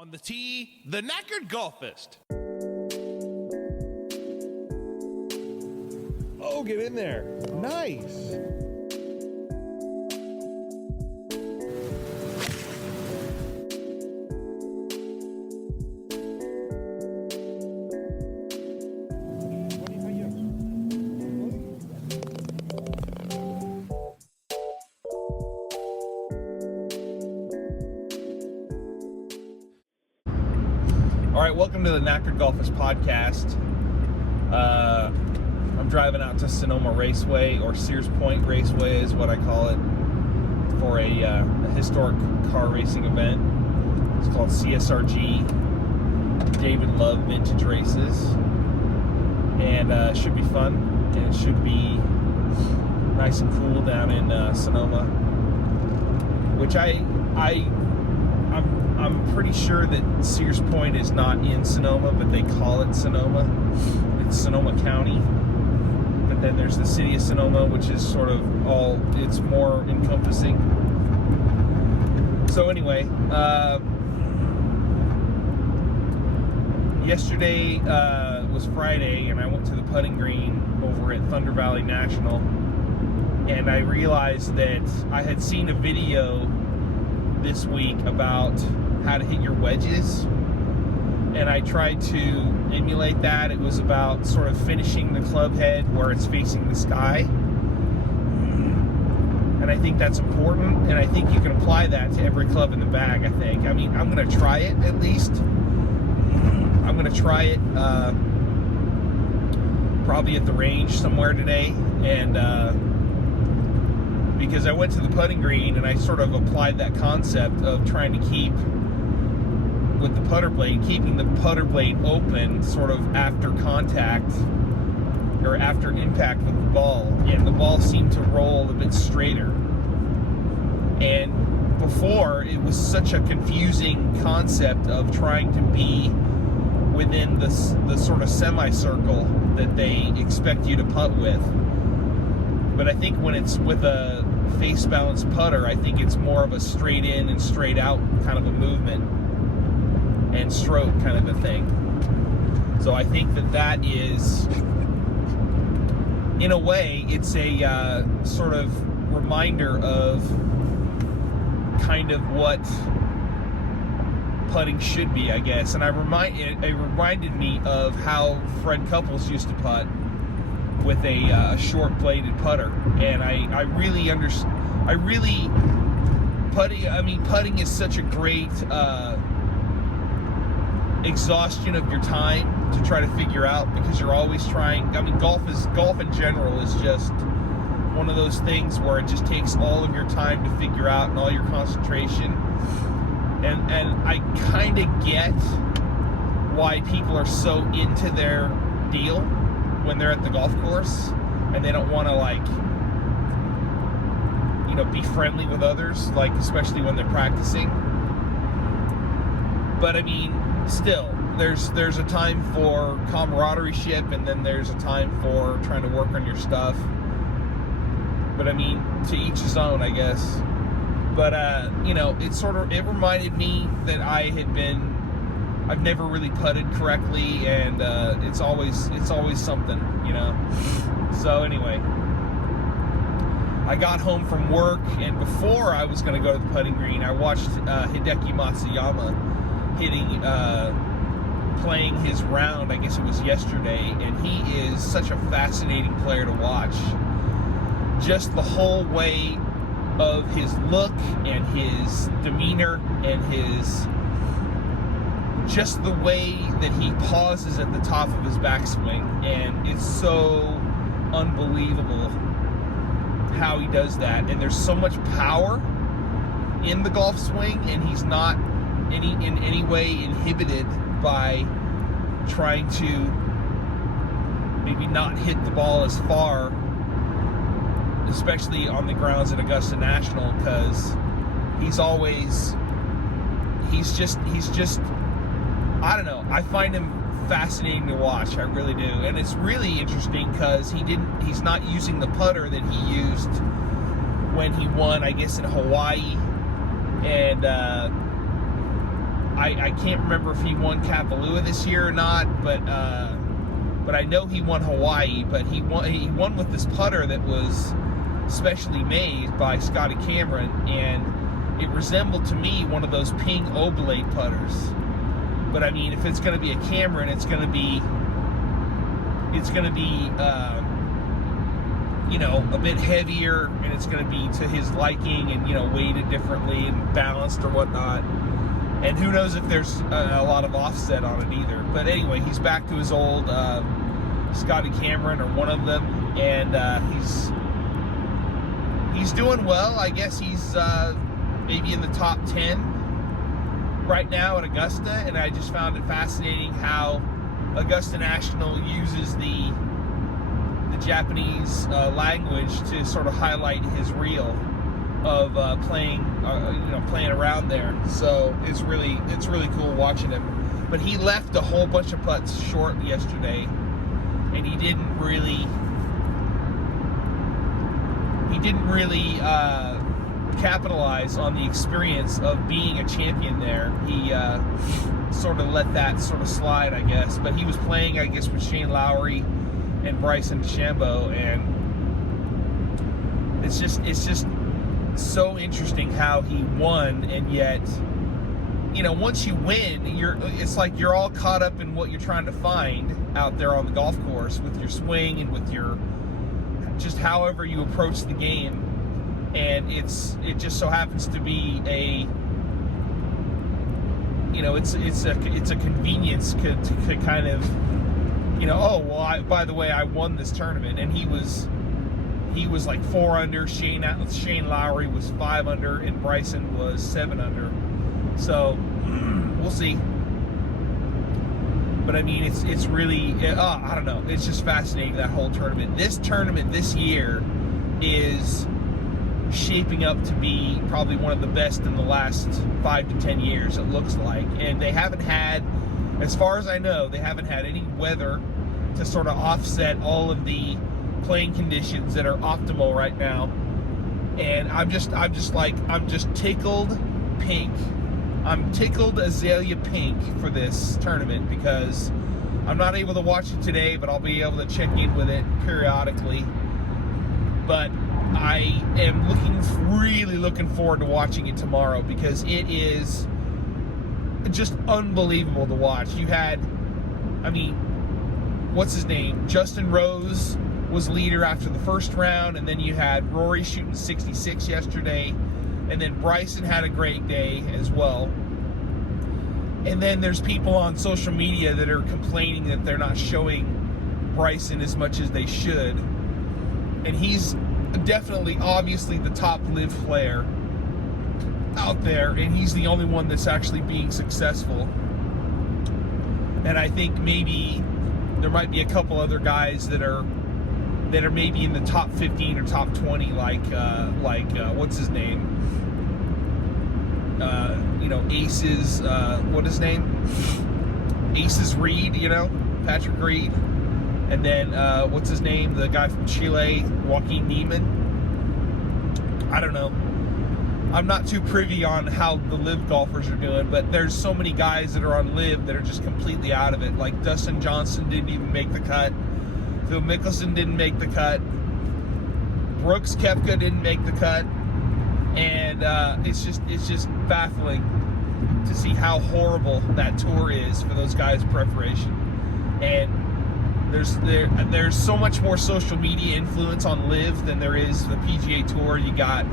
On the tee, the knackered golfist. Oh, get in there. Nice. All right, welcome to the Knackered Golfist podcast. I'm driving out to Sonoma Raceway, or Sears Point Raceway is what I call it, for a historic car racing event. It's called CSRG, David Love Vintage Races, and it should be fun, and it should be nice and cool down in Sonoma, which I'm pretty sure that Sears Point is not in Sonoma, but they call it Sonoma. It's Sonoma County. But then there's the city of Sonoma, which is sort of it's more encompassing. So anyway, yesterday was Friday, and I went to the putting green over at Thunder Valley National, and I realized that I had seen a video this week about how to hit your wedges, and I tried to emulate that. It was about sort of finishing the club head where it's facing the sky, and I think that's important, and I think you can apply that to every club in the bag. I mean, I'm going to try it at least. I'm going to try it probably at the range somewhere today, and because I went to the putting green and I sort of applied that concept of trying to keep with the putter blade, keeping the putter blade open sort of after contact or after impact with the ball, and the ball seemed to roll a bit straighter. And before, it was such a confusing concept of trying to be within the sort of semicircle that they expect you to putt with. But I think when it's with a face balanced putter, I think it's more of a straight in and straight out kind of a movement and stroke kind of a thing. So I think that is, in a way, it's a sort of reminder of kind of what putting should be, I guess. And it reminded me of how Fred Couples used to putt with a short bladed putter, and I really understand. Putting is such a great exhaustion of your time to try to figure out, because you're always trying. I mean, golf in general is just one of those things where it just takes all of your time to figure out and all your concentration. And I kind of get why people are so into their deal when they're at the golf course, and they don't want to, like, be friendly with others, like, especially when they're practicing. But I mean, still, there's a time for camaraderie, and then there's a time for trying to work on your stuff. But I mean, to each his own, I guess. But it reminded me that I've never really putted correctly, and it's always something, So anyway, I got home from work, and before I was going to go to the putting green, I watched Hideki Matsuyama playing his round. I guess it was yesterday, and he is such a fascinating player to watch. Just the whole way of his look and his demeanor and just the way that he pauses at the top of his backswing, and it's so unbelievable how he does that. And there's so much power in the golf swing, and he's not in any way inhibited by trying to maybe not hit the ball as far, especially on the grounds at Augusta National, because he's just I don't know, I find him fascinating to watch. I really do. And it's really interesting because he's not using the putter that he used when he won, I guess, in Hawaii. And I can't remember if he won Kapalua this year or not, but I know he won Hawaii. But he won with this putter that was specially made by Scotty Cameron, and it resembled to me one of those Ping Oblate putters. But I mean, if it's going to be a Cameron, it's going to be a bit heavier, and it's going to be to his liking, and weighted differently and balanced or whatnot. And who knows if there's a lot of offset on it either. But anyway, he's back to his old Scotty Cameron, or one of them, and he's doing well. I guess he's maybe in the top 10 right now at Augusta, and I just found it fascinating how Augusta National uses the Japanese language to sort of highlight his reel of playing around there. So it's really cool watching him. But he left a whole bunch of putts short yesterday, and he didn't really capitalize on the experience of being a champion there. He sort of let that sort of slide, I guess. But he was playing, I guess, with Shane Lowry and Bryson DeChambeau, and it's just so interesting how he won. And yet, once you win, it's like you're all caught up in what you're trying to find out there on the golf course with your swing and with your just however you approach the game. And it just so happens to be it's a convenience to kind of, by the way, I won this tournament, and he was like 4 under. Shane Lowry was 5 under, and Bryson was 7 under. So we'll see. But I mean, it's really, I don't know. It's just fascinating, that whole tournament. This tournament this year is shaping up to be probably one of the best in the last 5 to 10 years, it looks like. And they haven't had, as far as I know, they haven't had any weather to sort of offset all of the playing conditions that are optimal right now. And I'm just tickled pink. I'm tickled azalea pink for this tournament, because I'm not able to watch it today, but I'll be able to check in with it periodically. But I am really looking forward to watching it tomorrow, because it is just unbelievable to watch. You had, what's his name? Justin Rose was leader after the first round, and then you had Rory shooting 66 yesterday, and then Bryson had a great day as well. And then there's people on social media that are complaining that they're not showing Bryson as much as they should. And he's definitely, obviously, the top live player out there, and he's the only one that's actually being successful. And I think maybe there might be a couple other guys that are maybe in the top 15 or top 20, like what's his name? Aces. What is his name? Aces Reed. Patrick Reed. And then what's his name? The guy from Chile, Joaquin Niemann. I don't know. I'm not too privy on how the live golfers are doing, but there's so many guys that are on live that are just completely out of it. Like Dustin Johnson didn't even make the cut. Phil Mickelson didn't make the cut. Brooks Koepka didn't make the cut. And it's just baffling to see how horrible that tour is for those guys' preparation. And there's so much more social media influence on live than there is the PGA Tour. You got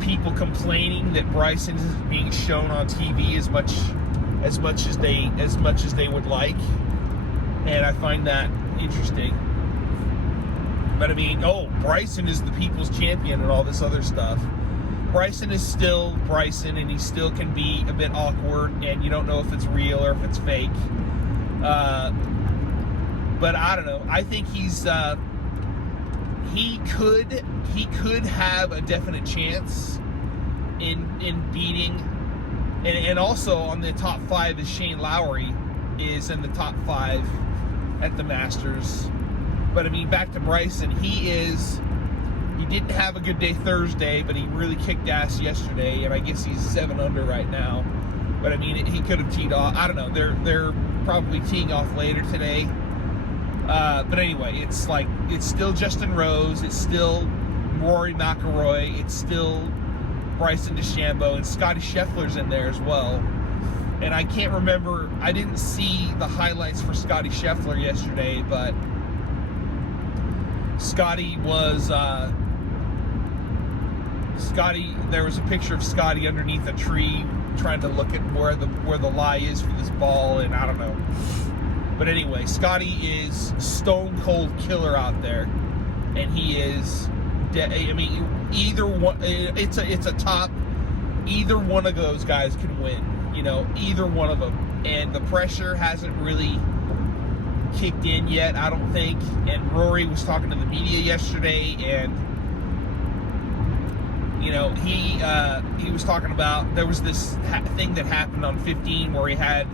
people complaining that Bryson isn't being shown on TV as much as they would like, and I find that interesting. But Bryson is the people's champion and all this other stuff. Bryson is still Bryson, and he still can be a bit awkward, and you don't know if it's real or if it's fake. But I don't know. I think he could have a definite chance in beating, and also on the top 5 is Shane Lowry is in the top 5 at the Masters. But back to Bryson, he didn't have a good day Thursday, but he really kicked ass yesterday, and I guess he's 7 under right now. But I mean, he could have teed off. I don't know. They're probably teeing off later today. But anyway, it's still Justin Rose. It's still Rory McIlroy. It's still Bryson DeChambeau, and Scotty Scheffler's in there as well. And I can't remember. I didn't see the highlights for Scotty Scheffler yesterday, but Scotty was there was a picture of Scotty underneath a tree trying to look at where the lie is for this ball, and I don't know. But anyway, Scotty is stone cold killer out there, and he is. I mean, either one. It's a top. Either one of those guys can win. You know, either one of them, and the pressure hasn't really kicked in yet, I don't think. And Rory was talking to the media yesterday, and you know, he was talking about there was this thing that happened on 15 where he had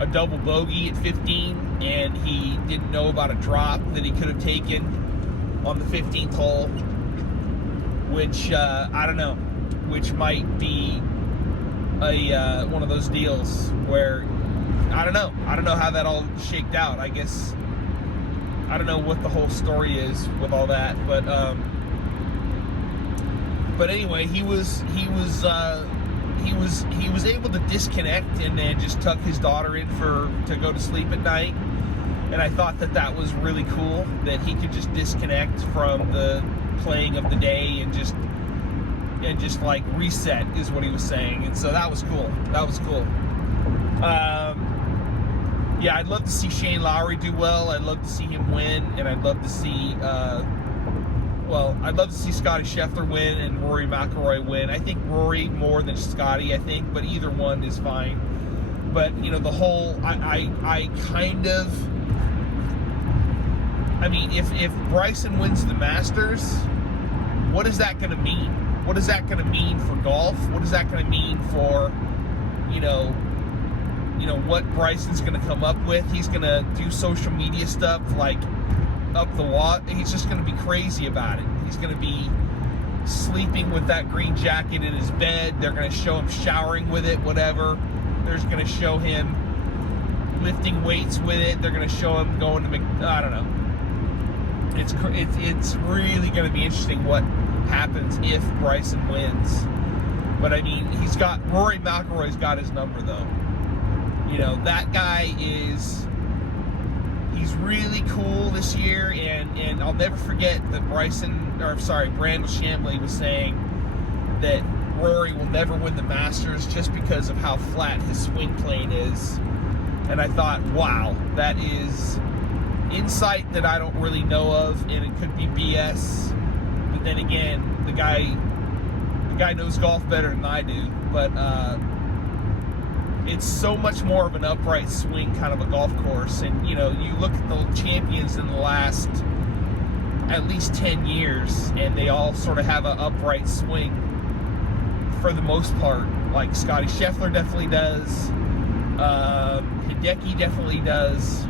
a double bogey at 15, and he didn't know about a drop that he could have taken on the 15th hole, which I don't know, which might be a one of those deals where I don't know how that all shaked out. I guess I don't know what the whole story is with all that, but anyway, he was able to disconnect and then just tuck his daughter in to go to sleep at night. And I thought that was really cool, that he could just disconnect from the playing of the day and just like reset, is what he was saying. And so that was cool. Yeah, I'd love to see Shane Lowry do well. I'd love to see him win, and I'd love to see I'd love to see Scotty Scheffler win and Rory McIlroy win. I think Rory more than Scotty, I think, but either one is fine. But you know, the whole I mean, if Bryson wins the Masters, what is that going to mean? What is that going to mean for golf? What is that going to mean for, you know, what Bryson's going to come up with? He's going to do social media stuff like up the wall. He's just going to be crazy about it. He's going to be sleeping with that green jacket in his bed. They're going to show him showering with it, whatever. They're going to show him lifting weights with it. They're going to show him going to I don't know. It's really going to be interesting what happens if Bryson wins. But I mean, Rory McIlroy's got his number though. You know, that guy he's really cool this year, and I'll never forget that Brandel Chamblee was saying that Rory will never win the Masters just because of how flat his swing plane is. And I thought, wow, that is insight that I don't really know of, and it could be BS. But then again, the guy knows golf better than I do. But it's so much more of an upright swing kind of a golf course. And you know, you look at the champions in the last at least 10 years, and they all sort of have an upright swing for the most part. Like Scotty Scheffler definitely does. Hideki definitely does.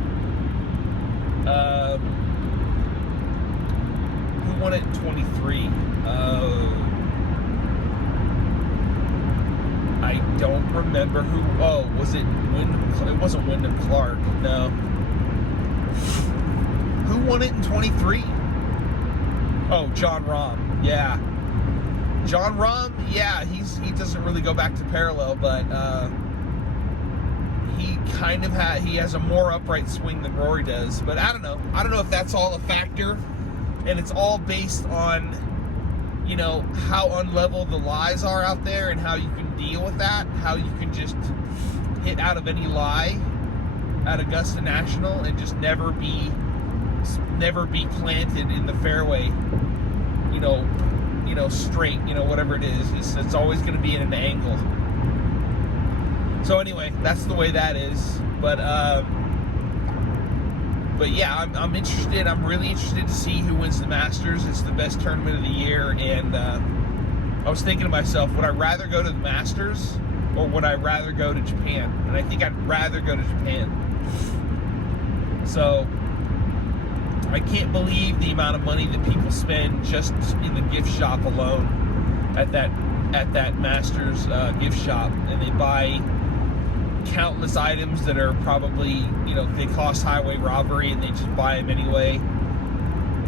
Who won it in 23? I don't remember who. Oh, was it Wyndham? It wasn't Wyndham Clark. No. Who won it in 23? Oh, Jon Rahm. Yeah. Jon Rahm. Yeah, he doesn't really go back to parallel, but he has a more upright swing than Rory does. But I don't know if that's all a factor, and it's all based on, you know, how unlevel the lies are out there and how you can deal with that, how you can just hit out of any lie at Augusta National and just never be planted in the fairway, you know, straight, you know, whatever it is. It's always going to be in an angle. So anyway, that's the way that is. But yeah, I'm interested. I'm really interested to see who wins the Masters. It's the best tournament of the year, and I was thinking to myself, would I rather go to the Masters or would I rather go to Japan? And I think I'd rather go to Japan. So I can't believe the amount of money that people spend just in the gift shop alone at that at that Masters gift shop, and they buy countless items that are probably, they cost highway robbery, and they just buy them anyway.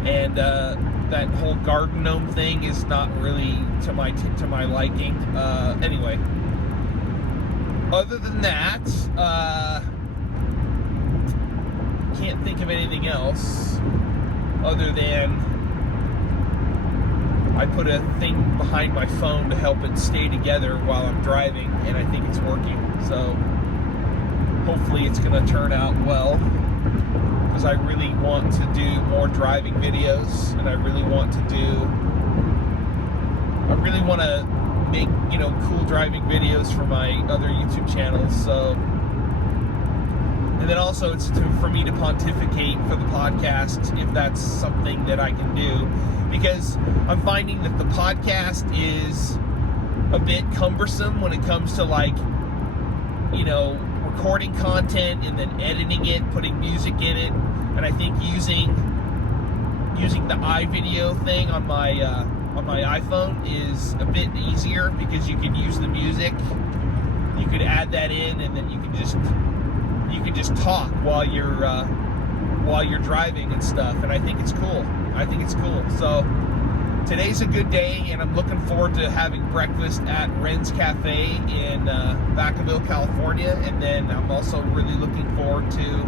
And that whole garden gnome thing is not really to my liking. Anyway, other than that, can't think of anything else other than I put a thing behind my phone to help it stay together while I'm driving, and I think it's working. So hopefully it's going to turn out well, because I really want to do more driving videos, and I really want to make, cool driving videos for my other YouTube channels. So, and then also it's for me to pontificate for the podcast, if that's something that I can do, because I'm finding that the podcast is a bit cumbersome when it comes to recording content and then editing it, putting music in it. And I think using the iVideo thing on my iPhone is a bit easier, because you can use the music, you could add that in, and then you can just talk while you're driving and stuff. And I think it's cool. So today's a good day, and I'm looking forward to having breakfast at Ren's Cafe in Vacaville, California. And then I'm also really looking forward to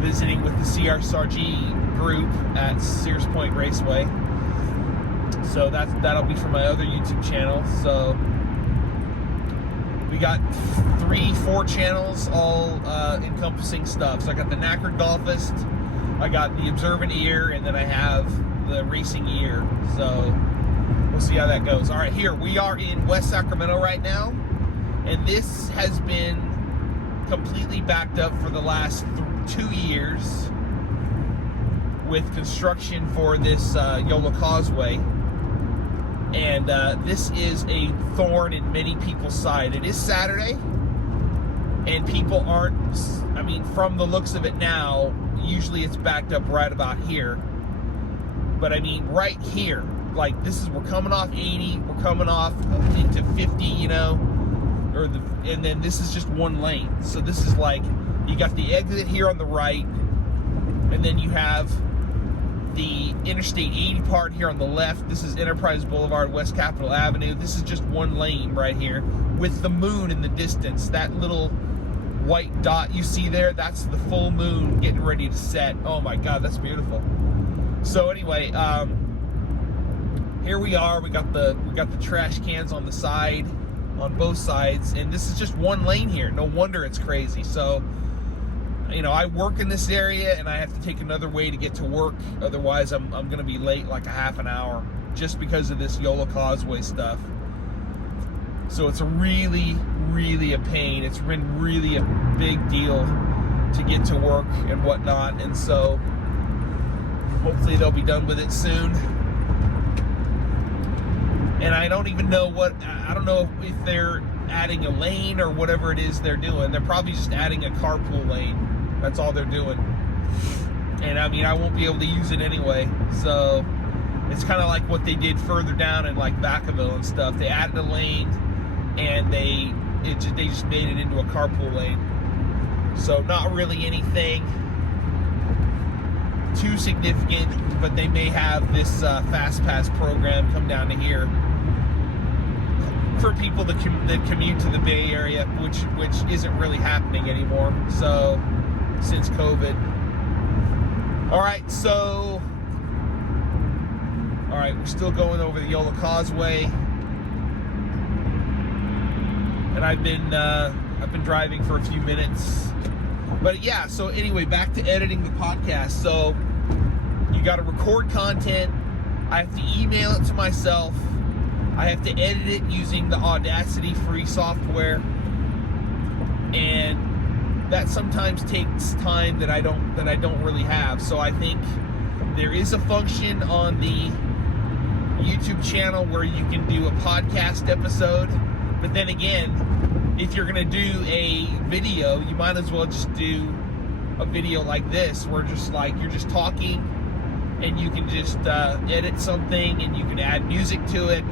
visiting with the CRSRG group at Sears Point Raceway. So that'll be for my other YouTube channel. So we got 3-4 channels, all encompassing stuff. So I got the Knackered Golfist, I got the Observant Ear, and then I have the Racing Ear. So we'll see how that goes. All right, here we are in West Sacramento right now, and this has been completely backed up for the last 2 years with construction for this Yola Causeway. And this is a thorn in many people's side. It is Saturday, and people aren't, from the looks of it now, usually it's backed up right about here. But right here, we're coming off 80, we're coming off into 50, and then this is just one lane. So this is you got the exit here on the right, and then you have the Interstate 80 part here on the left. This is Enterprise Boulevard, West Capitol Avenue. This is just one lane right here with the moon in the distance. That little white dot you see there, that's the full moon getting ready to set. Oh my God, that's beautiful. So anyway, here we are. We got the trash cans on the side, on both sides, and this is just one lane here. No wonder it's crazy. So I work in this area, and I have to take another way to get to work. Otherwise, I'm going to be late like a half an hour just because of this Yola Causeway stuff. So it's really, really a pain. It's been really a big deal to get to work and whatnot. And so hopefully they'll be done with it soon. And I don't know if they're adding a lane or whatever it is they're doing. They're probably just adding a carpool lane. That's all they're doing. And I won't be able to use it anyway. So it's kind of like what they did further down in Vacaville and stuff. They added a lane, and they just made it into a carpool lane. So not really anything too significant, but they may have this Fast Pass program come down to here for people that commute to the Bay Area, which isn't really happening anymore. So since COVID. All right, we're still going over the Yola Causeway, and I've been driving for a few minutes. But yeah, so anyway, back to editing the podcast. So you got to record content. I have to email it to myself. I have to edit it using the Audacity free software, and that sometimes takes time that I don't really have. So I think there is a function on the YouTube channel where you can do a podcast episode. But then again, if you're gonna do a video, you might as well just do a video like this, where you're just talking, and you can just edit something, and you can add music to it,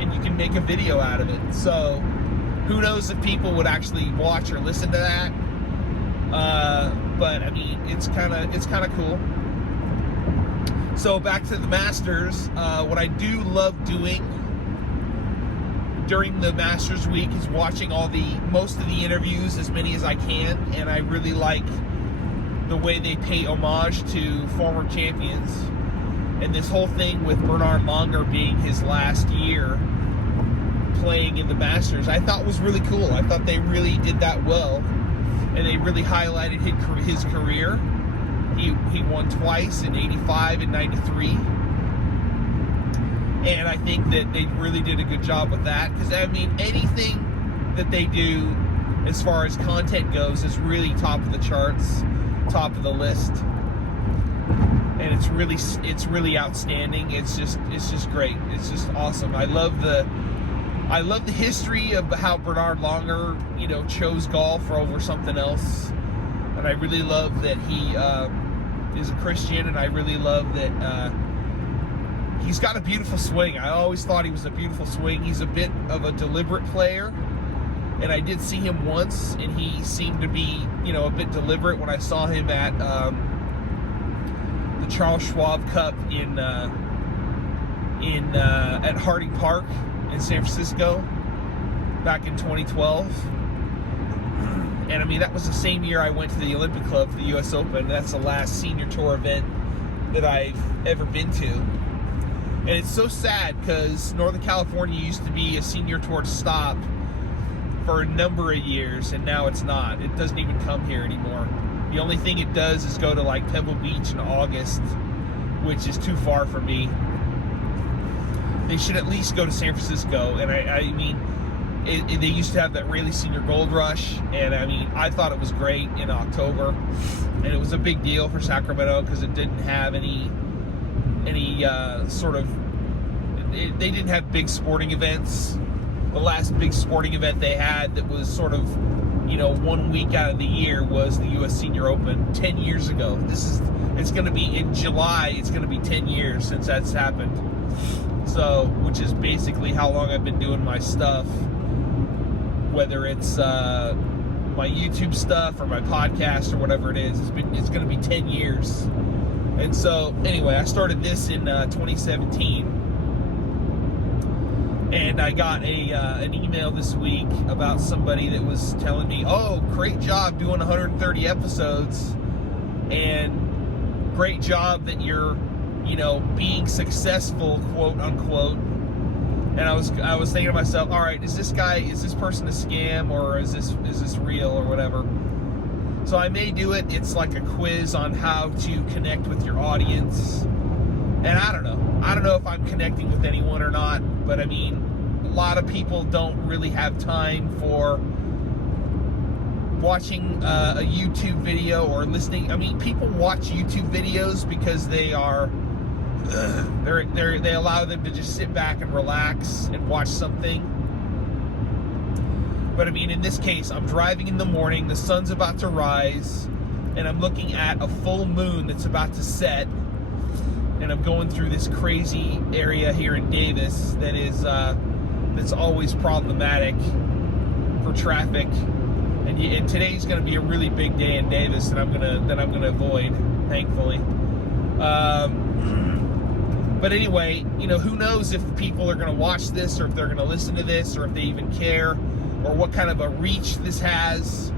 and you can make a video out of it. So who knows if people would actually watch or listen to that. But I mean, it's kind of cool. So back to the Masters. What I do love doing during the Masters week is watching most of the interviews, as many as I can, and I really like the way they pay homage to former champions. And this whole thing with Bernard Langer being his last year playing in the Masters, I thought was really cool. I thought they really did that well, and they really highlighted his career. He won twice in 85 and 93. And I think that they really did a good job with that. Because, I mean, anything that they do as far as content goes is really top of the charts, top of the list. And it's really outstanding. It's just great. It's just awesome. I love the history of how Bernard Langer, chose golf over something else. And I really love that he is a Christian, and I really love that he's got a beautiful swing. I always thought he was a beautiful swing. He's a bit of a deliberate player, and I did see him once, and he seemed to be, a bit deliberate when I saw him at the Charles Schwab Cup at Harding Park in San Francisco back in 2012. And I mean, that was the same year I went to the Olympic Club for the US Open. That's the last senior tour event that I've ever been to. And it's so sad because Northern California used to be a senior tour stop for a number of years, and now it's not. It doesn't even come here anymore. The only thing it does is go to like Pebble Beach in August, which is too far for me. They should at least go to San Francisco. And I mean, they used to have that Rayleigh Senior Gold Rush, and I mean, I thought it was great in October, and it was a big deal for Sacramento because it didn't have any they didn't have big sporting events. The last big sporting event they had that was sort of 1 week out of the year was the US Senior Open 10 years ago. It's going to be in July. It's going to be 10 years since that's happened. So, which is basically how long I've been doing my stuff, whether it's my YouTube stuff or my podcast or whatever it is. It's going to be 10 years. And so, anyway, I started this in 2017. And I got an email this week about somebody that was telling me, oh, great job doing 130 episodes, and great job that you're, being successful, quote unquote. And I was thinking to myself, all right, is this person a scam, or is this real, or whatever? So I may do it. It's like a quiz on how to connect with your audience. And I don't know if I'm connecting with anyone or not, but I mean, a lot of people don't really have time for watching a YouTube video or listening. I mean, people watch YouTube videos because they allow them to just sit back and relax and watch something. But I mean, in this case, I'm driving in the morning, the sun's about to rise, and I'm looking at a full moon that's about to set. And I'm going through this crazy area here in Davis that is that's always problematic for traffic. And today's going to be a really big day in Davis that I'm gonna avoid, thankfully. But anyway, who knows if people are going to watch this, or if they're going to listen to this, or if they even care, or what kind of a reach this has.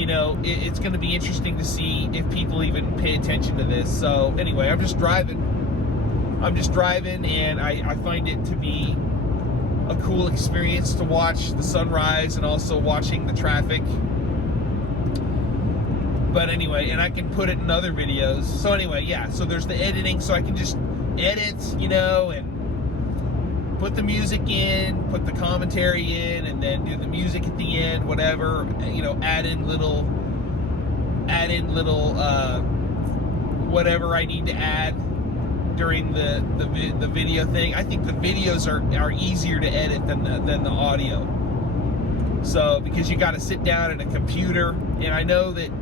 It's going to be interesting to see if people even pay attention to this. So anyway, I'm just driving, and I find it to be a cool experience to watch the sunrise and also watching the traffic. But anyway, and I can put it in other videos. So anyway, yeah, so there's the editing, so I can just edit, and put the music in, put the commentary in, and then do the music at the end, whatever, add in little whatever I need to add during the video thing. I think the videos are easier to edit than the audio. So, because you got to sit down at a computer, and I know that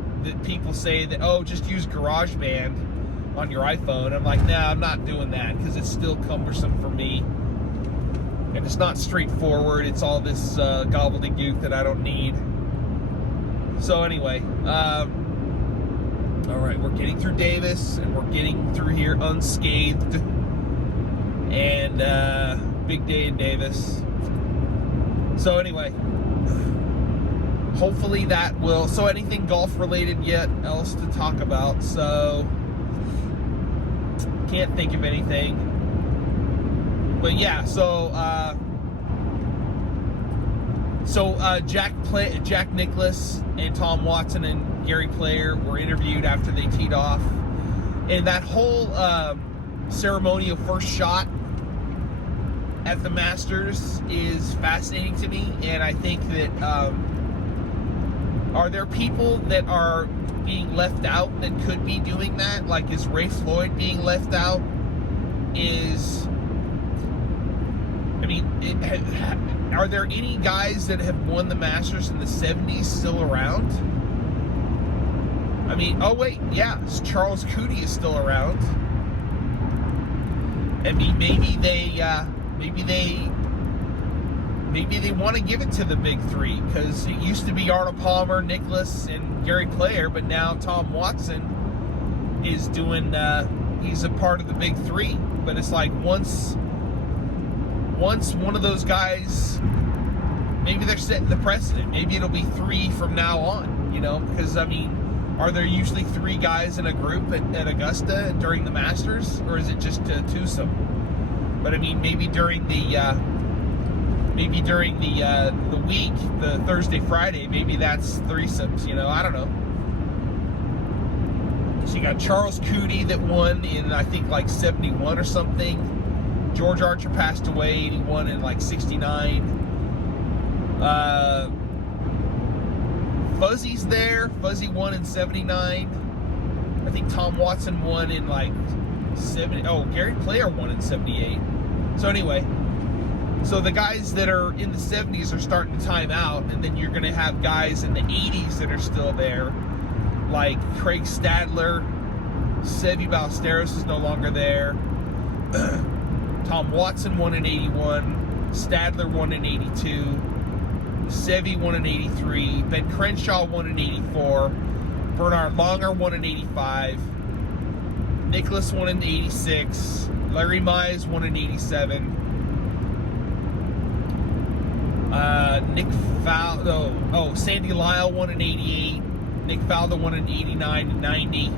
people say that, oh, just use GarageBand on your iPhone. I'm like, no, I'm not doing that because it's still cumbersome for me. And it's not straightforward. It's all this gobbledygook that I don't need. So anyway, all right, we're getting through Davis, and we're getting through here unscathed. And big day in Davis. So anyway, hopefully that will. So anything golf related yet else to talk about? So can't think of anything. But yeah, so Jack Nicklaus and Tom Watson and Gary Player were interviewed after they teed off, and that whole ceremonial first shot at the Masters is fascinating to me. And I think that are there people that are being left out that could be doing that? Like, is Ray Floyd being left out? Are there any guys that have won the Masters in the 70s still around? I mean, oh wait, yeah, Charles Coody is still around. I mean, maybe they want to give it to the big three, because it used to be Arnold Palmer, Nicklaus, and Gary Player, but now Tom Watson is doing. He's a part of the big three, but it's like once one of those guys, maybe they're setting the precedent. Maybe it'll be three from now on, you know, because I mean, are there usually three guys in a group at Augusta during the Masters, or is it just a twosome? But I mean, maybe during the week, the Thursday, Friday, maybe that's threesomes, you know, I don't know. So you got Charles Coody that won in, I think, like 71 or something. George Archer passed away, and he won in like 69. Fuzzy's there. Fuzzy won in 79. I think Tom Watson won in like 70. Oh, Gary Player won in 78. So anyway, so the guys that are in the 70s are starting to time out, and then you're going to have guys in the 80s that are still there, like Craig Stadler. Seve Ballesteros is no longer there. Tom Watson won in 81. Stadler won in 82. Seve won in 83. Ben Crenshaw won in 84. Bernard Langer won in 85. Nicklaus won in 86. Larry Mize won in 87. Sandy Lyle won in 88. Nick Faldo won in 89 and 90.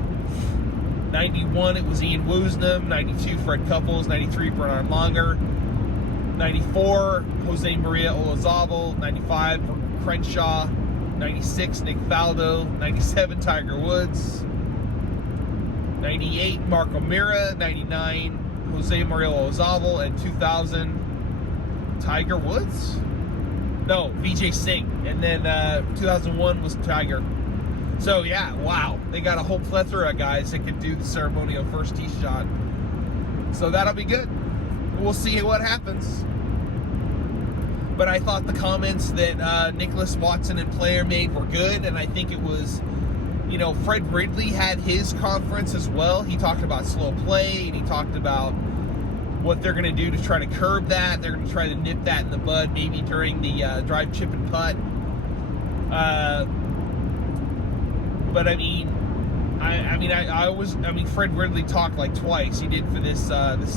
91, it was Ian Woosnam. 92, Fred Couples. 93, Bernard Langer. 94, Jose Maria Olazabal. 95, Crenshaw. 96, Nick Faldo. 97, Tiger Woods. 98, Mark O'Meara. 99, Jose Maria Olazabal. And 2000, Tiger Woods? No, Vijay Singh. And then 2001 was Tiger. So yeah, wow, they got a whole plethora of guys that can do the ceremonial first tee shot. So that'll be good. We'll see what happens. But I thought the comments that Nicklaus, Watson, and Player made were good, and I think it was, you know, Fred Ridley had his conference as well. He talked about slow play, and he talked about what they're going to do to try to curb that. They're going to try to nip that in the bud, maybe during the drive, chip, and putt. But I mean, Fred Ridley talked like twice. He did for this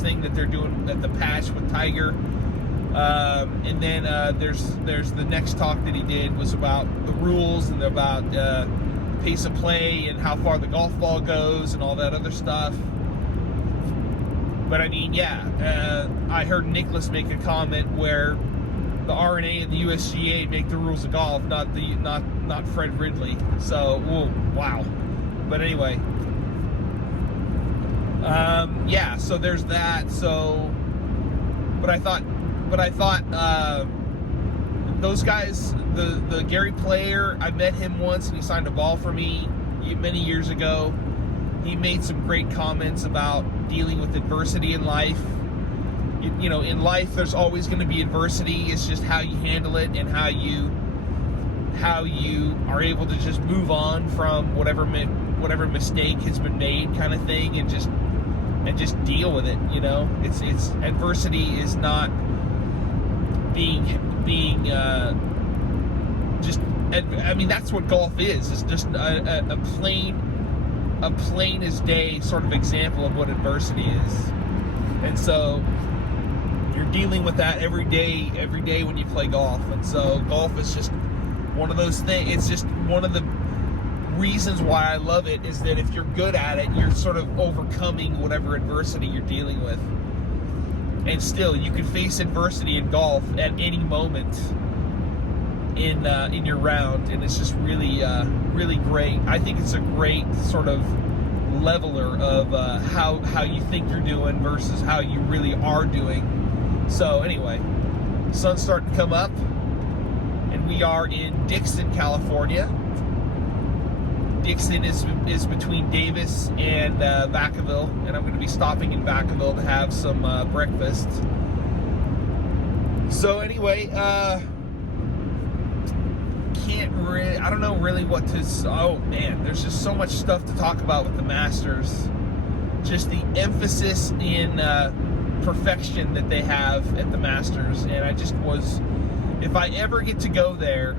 thing that they're doing at the Patch with Tiger, and then there's the next talk that he did was about the rules and about pace of play and how far the golf ball goes and all that other stuff. But I mean, yeah, I heard Nicklaus make a comment where the R&A and the USGA make the rules of golf, not Fred Ridley. So, whoa, wow. But anyway, yeah. So there's that. So, but I thought those guys, the Gary Player, I met him once and he signed a ball for me many years ago. He made some great comments about dealing with adversity in life. You know, in life, there's always going to be adversity. It's just how you handle it and how you are able to just move on from whatever mistake has been made, kind of thing, and just deal with it. You know, it's adversity is not being just, I mean, that's what golf is. It's just a plain as day sort of example of what adversity is. And so you're dealing with that every day when you play golf. And so golf is just one of those things. It's just one of the reasons why I love it, is that if you're good at it, you're sort of overcoming whatever adversity you're dealing with. And still, you can face adversity in golf at any moment in your round, and it's just really really great. I think it's a great sort of leveler of how you think you're doing versus how you really are doing. So anyway, sun's starting to come up, and we are in Dixon, California. Dixon is between Davis and Vacaville, and I'm going to be stopping in Vacaville to have some breakfast. So anyway, I don't know really what to. Oh man, there's just so much stuff to talk about with the Masters. Just the emphasis in perfection that they have at the Masters, and I just was. If I ever get to go there,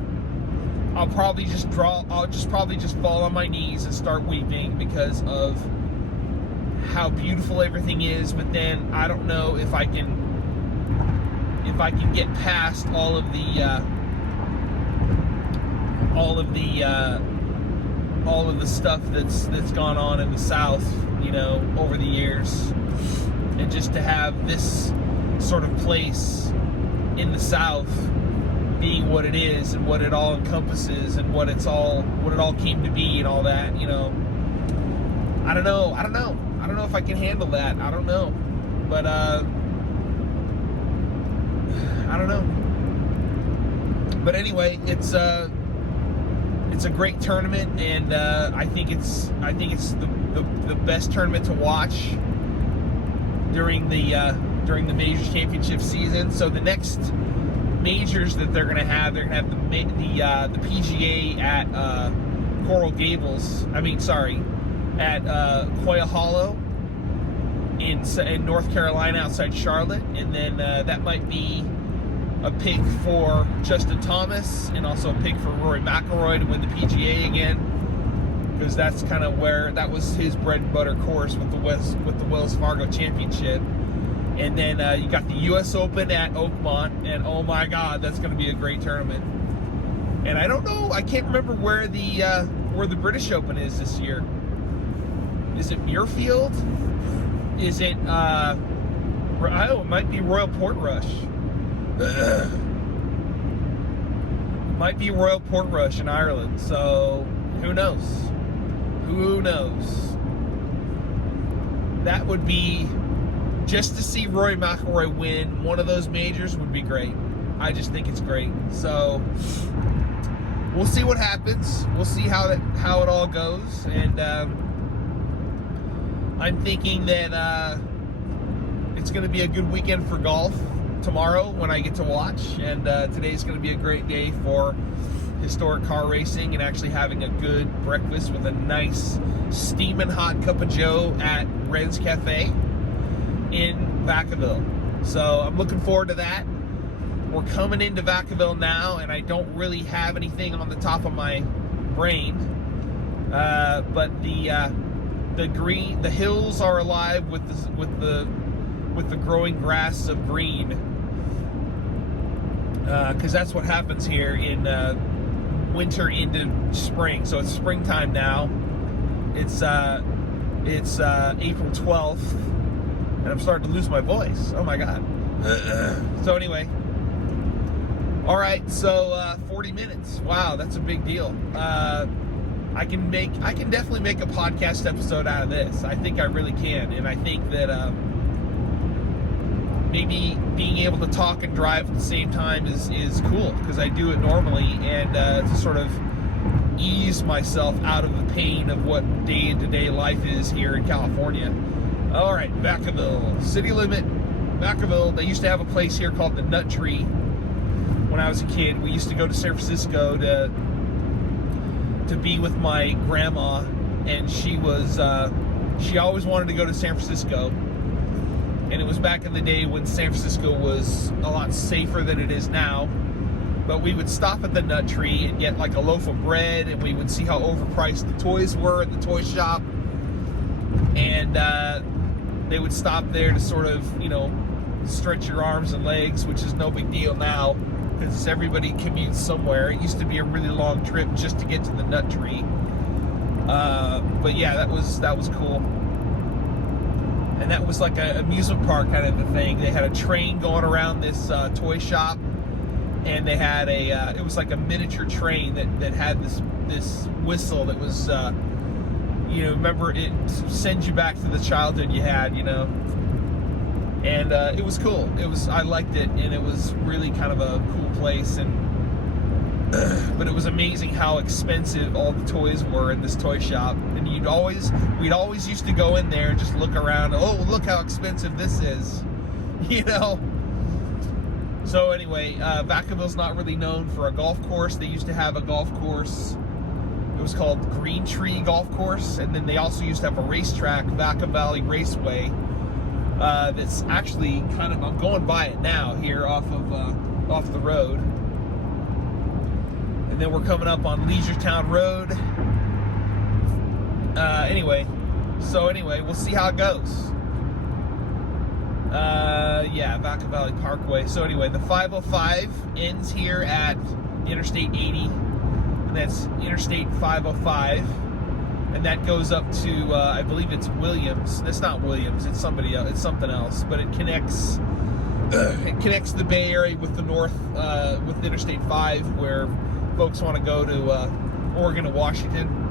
I'll probably just fall on my knees and start weeping because of how beautiful everything is. But then I don't know if I can get past all of the stuff that's gone on in the South, you know, over the years, and just to have this sort of place in the South being what it is and what it all encompasses and what it all came to be and all that, you know. I don't know if I can handle that. I don't know. But I don't know. But anyway, it's a great tournament, and I think it's the best tournament to watch during the Majors Championship season. So the next majors that they're gonna have the PGA at Coral Gables. At Coya Hollow in North Carolina, outside Charlotte, and then that might be a pick for Justin Thomas, and also a pick for Rory McIlroy to win the PGA again, because that's kind of where that was his bread and butter course with the Wells Fargo Championship. And then you got the U.S. Open at Oakmont, and oh my God, that's going to be a great tournament. And I don't know, I can't remember where the British Open is this year. Is it Muirfield? Is it? It might be Royal Portrush. Might be Royal Portrush in Ireland. So who knows? Who knows? That would be. Just to see Rory McIlroy win one of those majors would be great. I just think it's great. So we'll see what happens. We'll see how it all goes. And I'm thinking that it's going to be a good weekend for golf tomorrow when I get to watch. And today's going to be a great day for historic car racing and actually having a good breakfast with a nice steaming hot cup of joe at Ren's Cafe in Vacaville. So I'm looking forward to that. We're coming into Vacaville now, and I don't really have anything on the top of my brain, but the hills are alive with the growing grass of green, because that's what happens here in winter into spring. So it's springtime now. It's April 12th. And I'm starting to lose my voice. Oh my God. So anyway. All right, so 40 minutes. Wow, that's a big deal. I can definitely make a podcast episode out of this. I think I really can. And I think that maybe being able to talk and drive at the same time is cool, because I do it normally, and to sort of ease myself out of the pain of what day-to-day life is here in California. All right, Vacaville, city limit, Vacaville. They used to have a place here called the Nut Tree when I was a kid. We used to go to San Francisco to be with my grandma, and she always wanted to go to San Francisco. And it was back in the day when San Francisco was a lot safer than it is now. But we would stop at the Nut Tree and get like a loaf of bread, and we would see how overpriced the toys were at the toy shop. And they would stop there to sort of, you know, stretch your arms and legs, which is no big deal now because everybody commutes somewhere. It used to be a really long trip just to get to the Nut Tree. But yeah, that was cool. And that was like an amusement park kind of a thing. They had a train going around this toy shop, and they had it was like a miniature train that had this whistle that was, you know, remember, it sends you back to the childhood you had, you know. And it was cool. I liked it, and it was really kind of a cool place. And but it was amazing how expensive all the toys were in this toy shop. And we'd always used to go in there and just look around. Oh, look how expensive this is, you know. So anyway, Vacaville's not really known for a golf course. They used to have a golf course. It was called Green Tree Golf Course, and then they also used to have a racetrack, Vaca Valley Raceway. That's actually kind of, I'm going by it now here off the road. And then we're coming up on Leisure Town Road. Anyway, we'll see how it goes. Yeah, Vaca Valley Parkway. So anyway, the 505 ends here at Interstate 80, and that's Interstate 505, and that goes up to I believe it's Williams. It's not Williams. It's somebody else. It's something else. But it connects the Bay Area with the north with Interstate 5, where folks want to go to Oregon and Washington.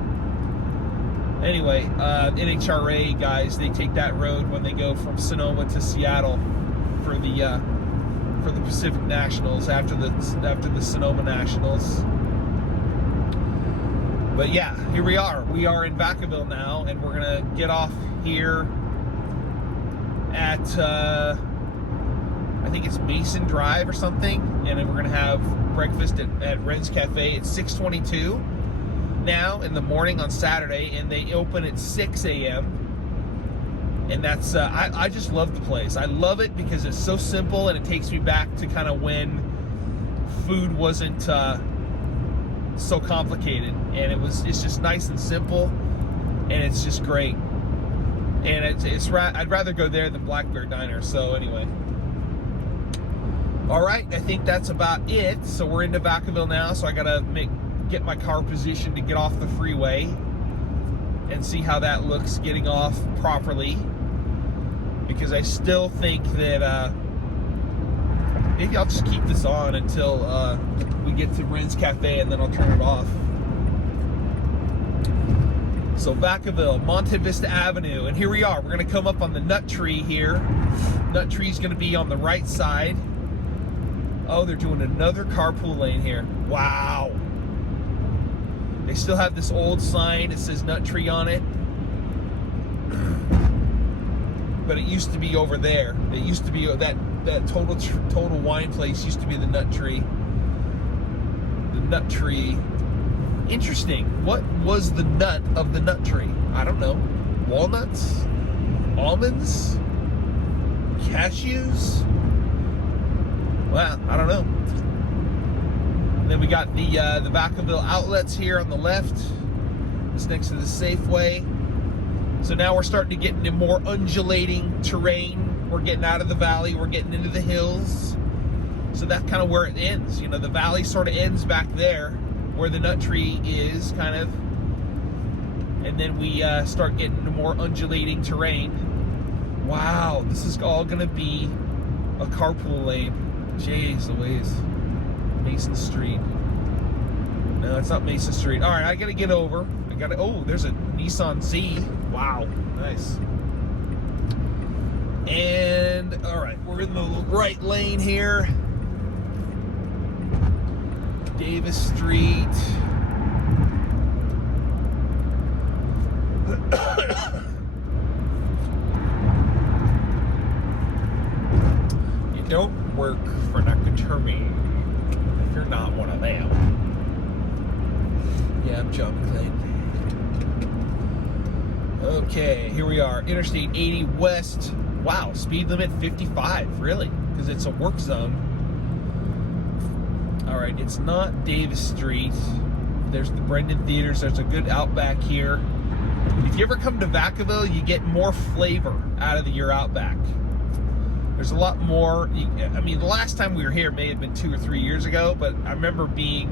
Anyway, NHRA guys, they take that road when they go from Sonoma to Seattle for the Pacific Nationals after the Sonoma Nationals. But yeah, here we are. We are in Vacaville now, and we're gonna get off here at I think it's Mason Drive or something, and then we're gonna have breakfast at Ren's Cafe at 6:22 now in the morning on Saturday, and they open at 6 a.m. And that's I just love the place. I love it because it's so simple, and it takes me back to kind of when food wasn't so complicated, and it's just nice and simple, and it's just great. And I'd rather go there than Black Bear Diner. So anyway, all right, I think that's about it. So we're into Vacaville now, so I gotta get my car positioned to get off the freeway and see how that looks getting off properly, because I still think that maybe I'll just keep this on until we get to Ren's Cafe, and then I'll turn it off. So Vacaville, Monte Vista Avenue, and here we are. We're gonna come up on the Nut Tree here. Nut Tree's gonna be on the right side. Oh, they're doing another carpool lane here. Wow. They still have this old sign that says Nut Tree on it. But it used to be over there. It used to be that total wine place used to be the Nut Tree. The Nut Tree. Interesting. What was the nut of the Nut Tree? I don't know. Walnuts? Almonds? Cashews? Well, I don't know. And then we got the Vacaville outlets here on the left. It's next to the Safeway. So now we're starting to get into more undulating terrain. We're getting out of the valley. We're getting into the hills. So that's kind of where it ends. You know, the valley sort of ends back there where the Nut Tree is, kind of. And then we start getting into more undulating terrain. Wow, this is all going to be a carpool lane. Jeez Louise. Mason Street. No, it's not Mason Street. All right, I got to get over. Oh, there's a Nissan Z. Wow, nice. And, all right, we're in the right lane here. Davis Street. You don't work for Nakatomi if you're not one of them. Yeah, I'm John McClane. Okay, here we are. Interstate 80 West wow, speed limit 55, really? Because it's a work zone. All right, it's not Davis Street. There's the Brendan Theaters. There's a good Outback here. If you ever come to Vacaville, you get more flavor out of your Outback. There's a lot more. I mean, the last time we were here may have been 2 or 3 years ago, but I remember being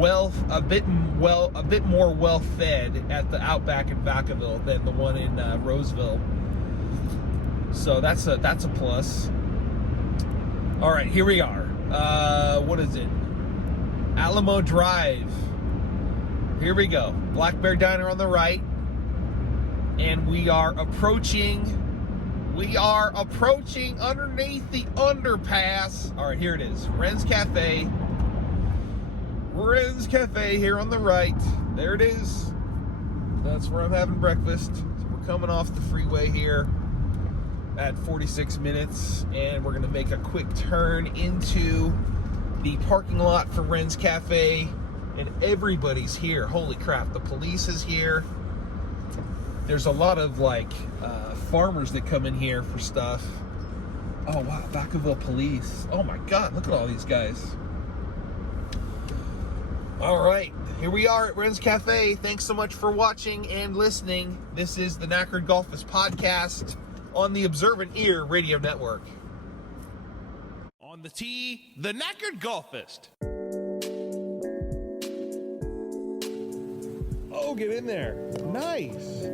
a bit more well fed at the Outback in Vacaville than the one in Roseville. So that's a plus. All right, here we are. What is it? Alamo Drive. Here we go. Black Bear Diner on the right, and we are approaching underneath the underpass. All right, here it is. Ren's Cafe. Ren's Cafe here on the right. There it is. That's where I'm having breakfast. So we're coming off the freeway here at 46 minutes, and we're going to make a quick turn into the parking lot for Ren's Cafe, and everybody's here. Holy crap, the police is here. There's a lot of farmers that come in here for stuff. Oh wow, Vacaville police. Oh my god, look at all these guys. All right, here we are at Ren's Cafe. Thanks so much for watching and listening. This is the Knackered Golfist podcast on the Observant Ear Radio Network. On the tee, the Knackered Golfist. Oh, get in there. Nice.